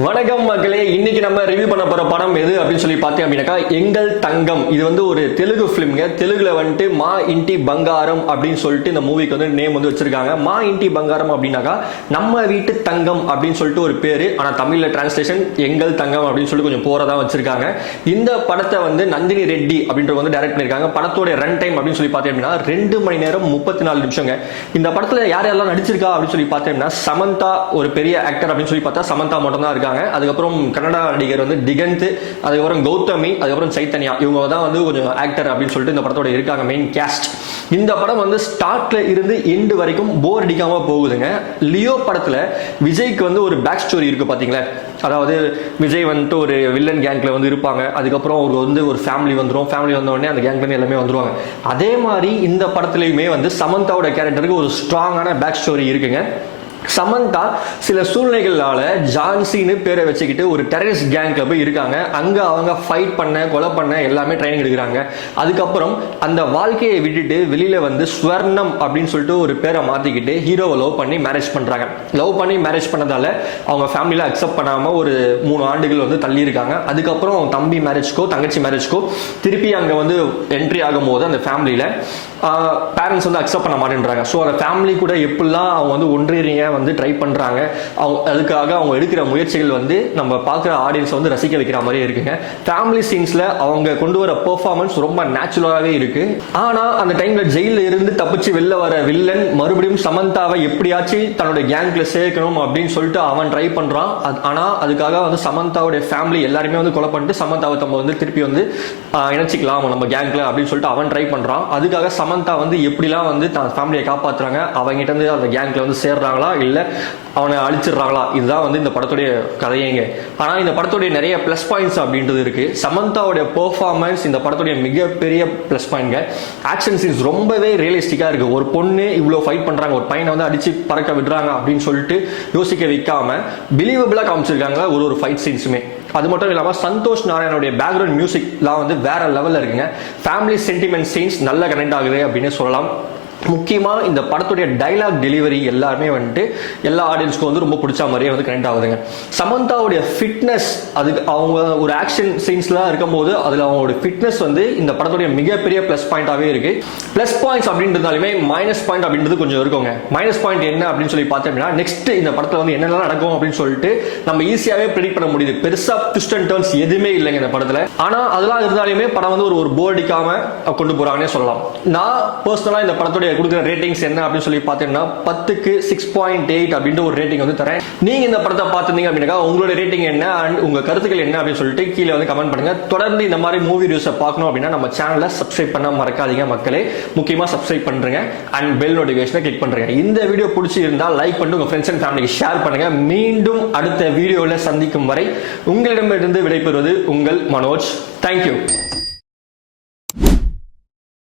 வணக்கம் மக்களே, இன்னைக்கு நம்ம ரிவ்யூ பண்ண போற படம் எது அப்படின்னு சொல்லி பார்த்தேன் அப்படின்னாக்கா எங்கள் தங்கம். இது வந்து ஒரு தெலுங்கு பிலிம்ங்க. தெலுங்குல வந்துட்டு மா இன்டி பங்காரம் அப்படின்னு சொல்லிட்டு இந்த மூவிக்கு வந்து நேம் வந்து வச்சிருக்காங்க. மா இன்டி பங்காரம் அப்படின்னாக்கா நம்ம வீட்டு தங்கம் அப்படின்னு சொல்லிட்டு ஒரு பேரு. ஆனா தமிழ்ல டிரான்ஸ்லேஷன் எங்கள் தங்கம் அப்படின்னு சொல்லி கொஞ்சம் போறதா வச்சிருக்காங்க. இந்த படத்தை வந்து நந்தினி ரெட்டி அப்படின்ற வந்து டைரக்ட் பண்ணிருக்காங்க. படத்தோட ரன் டைம் அப்படின்னு சொல்லி பார்த்தேன் அப்படின்னா 2 மணி நேரம் 34 நிமிஷங்க. இந்த படத்துல யார் யாரெல்லாம் நடிச்சிருக்கா அப்படின்னு சொல்லி பார்த்தேன்னா சமந்தா ஒரு பெரிய ஆக்டர் அப்படின்னு சொல்லி பார்த்தா சமந்தா மட்டும் தான் இருக்காங்க. அதுக்கப்புறம் கன்னடா நடிகர் வந்து திகந்த், அதுக்கப்புறம் கௌதமி, அதுக்கப்புறம் சைத்தன்யா, இவங்க தான் வந்து கொஞ்சம் ஆக்டர் அப்படின்னு சொல்லிட்டு இந்த படத்தோட இருக்காங்க மெயின் கேஸ்ட். இந்த படம் வந்து ஸ்டார்ட்ல இருந்து எண்டு வரைக்கும் போர் அடிக்காம போகுதுங்க. லியோ படத்துல விஜய்க்கு வந்து ஒரு பேக் ஸ்டோரி இருக்கு பாத்தீங்களா. அதாவது விஜய் வந்துட்டு ஒரு வில்லன் கேங்க்ல வந்து இருப்பாங்க. அதுக்கப்புறம் அவர் வந்து ஒரு ஃபேமிலி வந்துடும். ஃபேமிலி வந்த உடனே அந்த கேங்க்ல எல்லாமே வந்துருவாங்க. அதே மாதிரி இந்த படத்துலயுமே வந்து சமந்தாவோட கேரக்டருக்கு ஒரு ஸ்ட்ராங்கான பேக் ஸ்டோரி இருக்குங்க. சமந்தா சில சூழ்நிலைகளால ஜான்சின்னு பேரை வச்சுக்கிட்டு ஒரு டெரரிஸ்ட் கேங்க்ல போய் இருக்காங்க. அங்க அவங்க ஃபைட் பண்ண, கொலை பண்ண எல்லாமே ட்ரைனிங் எடுக்கிறாங்க. அதுக்கப்புறம் அந்த வாழ்க்கையை விட்டுட்டு வெளியில வந்து ஸ்வர்ணம் அப்படின்னு சொல்லிட்டு ஒரு பேரை மாத்திக்கிட்டு ஹீரோவை லவ் பண்ணி மேரேஜ் பண்றாங்க. லவ் பண்ணி மேரேஜ் பண்ணதால அவங்க ஃபேமிலியில அக்செப்ட் பண்ணாம ஒரு 3 ஆண்டுகள் வந்து தள்ளி இருக்காங்க. அதுக்கப்புறம் அவங்க தம்பி மேரேஜ்க்கோ தங்கச்சி மேரேஜ்க்கோ திருப்பி அங்க வந்து என்ட்ரி ஆகும் போது அந்த ஃபேமிலியில பேரண்ட்ஸ் வந்து அக்செப்ட் பண்ண மாட்டேன்றாங்க. ஸோ அந்த ஃபேமிலி கூட எப்படிலாம் அவங்க வந்து ஒன்றிய வந்து ட்ரை பண்றாங்க. அதுக்காக அவங்க எடுக்கிற முயற்சிகள் வந்து நம்ம பார்க்குற ஆடியன்ஸ் வந்து ரசிக்க வைக்கிற மாதிரி இருக்குங்க. ஃபேமிலி சீன்ஸ்ல அவங்க கொண்டு வர பெர்ஃபார்மன்ஸ் ரொம்ப நேச்சுரலாகவே இருக்கு. ஆனா அந்த டைம்ல ஜெயில இருந்து தப்பிச்சு வெளில வர வில்லன் மறுபடியும் சமந்தாவை எப்படியாச்சும் தன்னோட கேங்க்ல சேர்க்கணும் அப்படின்னு சொல்லிட்டு அவன் ட்ரை பண்றான். ஆனா அதுக்காக வந்து சமந்தாவுடைய ஃபேமிலி எல்லாருமே வந்து கொலை பண்ணிட்டு சமந்தாவை நம்ம வந்து திருப்பி வந்து இணைச்சிக்கலாம் நம்ம கேங்க்ல அப்படின்னு சொல்லிட்டு அவன் ட்ரை பண்றான். அதுக்காக சமந்தா வந்து எப்படிலாம் வந்து தான் ஃபேமிலியை காப்பாத்துறாங்க, அவங்ககிட்ட இருந்து அந்த கேங்க்ல வந்து சேர்றாங்களா இல்ல அவனை அழிச்சிடுறாங்களா, இதுதான் வந்து இந்த படத்துடைய கதையேங்க. ஆனா இந்த படத்துடைய நிறைய பிளஸ் பாயிண்ட்ஸ் அப்படின்றது இருக்கு. சமந்தாவுடைய பெர்ஃபார்மன்ஸ் இந்த படத்துடைய மிகப்பெரிய பிளஸ் பாயிண்ட். ஆக்ஷன் சீன்ஸ் ரொம்பவே ரியலிஸ்டிக்கா இருக்கு. ஒரு பொண்ணு இவ்வளவு ஃபைட் பண்றாங்க, ஒரு பையனை வந்து அடிச்சு பறக்க விடுறாங்க அப்படின்னு சொல்லிட்டு யோசிக்க வைக்காம பிலீவபிளா காமிச்சிருக்காங்க ஒரு ஃபைட் சீன்ஸுமே. அது மட்டும் இல்லாம சந்தோஷ் நாராயணோட பேக்ரவுண்ட் மியூசிக்லாம் வந்து வேற லெவல்ல இருக்குங்க. ஃபேமிலி சென்டிமெண்ட் சீன்ஸ் நல்ல கனெக்ட் ஆகுது அப்படின்னு சொல்லலாம். முக்கியமா இந்த படத்துடைய டைலாக் டெலிவரி எல்லாருமே வந்துட்டு எல்லா ஆடியன்ஸ்க்கும் வந்து ரொம்ப பிடிச்ச மாதிரியே வந்து கனெக்ட் ஆகுதுங்க. சமந்தாவுடைய ஃபிட்னஸ், அதுக்கு அவங்க ஒரு ஆக்ஷன் சீன்ஸ்லாம் இருக்கும்போது அதுல அவங்களோட ஃபிட்னஸ் வந்து இந்த படத்துடைய மிகப்பெரிய பிளஸ் பாயிண்டாவே இருக்கு. பிளஸ் பாயிண்ட்ஸ் அப்படின்றதாலுமே மைனஸ் பாயிண்ட் அப்படின்றது கொஞ்சம் இருக்குங்க. மைனஸ் பாயிண்ட் என்ன அப்படின்னு சொல்லி பார்த்தோம் அப்படின்னா நெக்ஸ்ட் இந்த படத்துல வந்து என்னெல்லாம் நடக்கும் அப்படின்னு சொல்லிட்டு நம்ம ஈஸியாவே ப்ரெடிக்ட் பண்ண முடியுது. பெருசா ட்விஸ்ட் அண்ட் டர்ன்ஸ் எதுவுமே இல்லைங்க இந்த படத்துல. ஆனா அதெல்லாம் இருந்தாலுமே படம் வந்து ஒரு போர் அடிக்காம கொண்டு போறாங்கன்னே சொல்லலாம். நான் பர்சனலா இந்த படத்துடைய கொடுக்குற ரேட்டிங்ஸ் என்ன அப்படின்னு சொல்லி பார்த்தீங்கன்னா 10க்கு 6.8 அப்படின்ற ஒரு ரேட்டிங் வந்து தரேன். நீங்க இந்த படத்தை பார்த்திருந்தீங்க அப்படின்னா உங்களோட ரேட்டிங் என்ன அண்ட் உங்க கருத்துக்கள் என்ன அப்படின்னு சொல்லிட்டு கீழே வந்து கமெண்ட் பண்ணுங்க. தொடர்ந்து இந்த மாதிரி மூவி ரிவ்யூஸை பார்க்கணும் அப்படின்னா நம்ம சேனலை சப்ஸ்கிரைப் பண்ண மறக்காதீங்க மக்களே. முக்கியமா சப்ஸ்கிரைப் பண்றீங்க அண்ட் பெல் நோட்டிபிகேஷனை கிளிக் பண்றீங்க. இந்த வீடியோ பிடிச்சி இருந்தா லைக் பண்ணி உங்க ஃப்ரெண்ட்ஸ் அண்ட் ஃபேமிலிக்கு ஷேர் பண்ணுங்க. மீண்டும் அடுத்த வீடியோவில் சந்திக்கும் வரை உங்களிடமிருந்து விடைபெறுவது உங்கள் மனோஜ். தேங்க்யூ.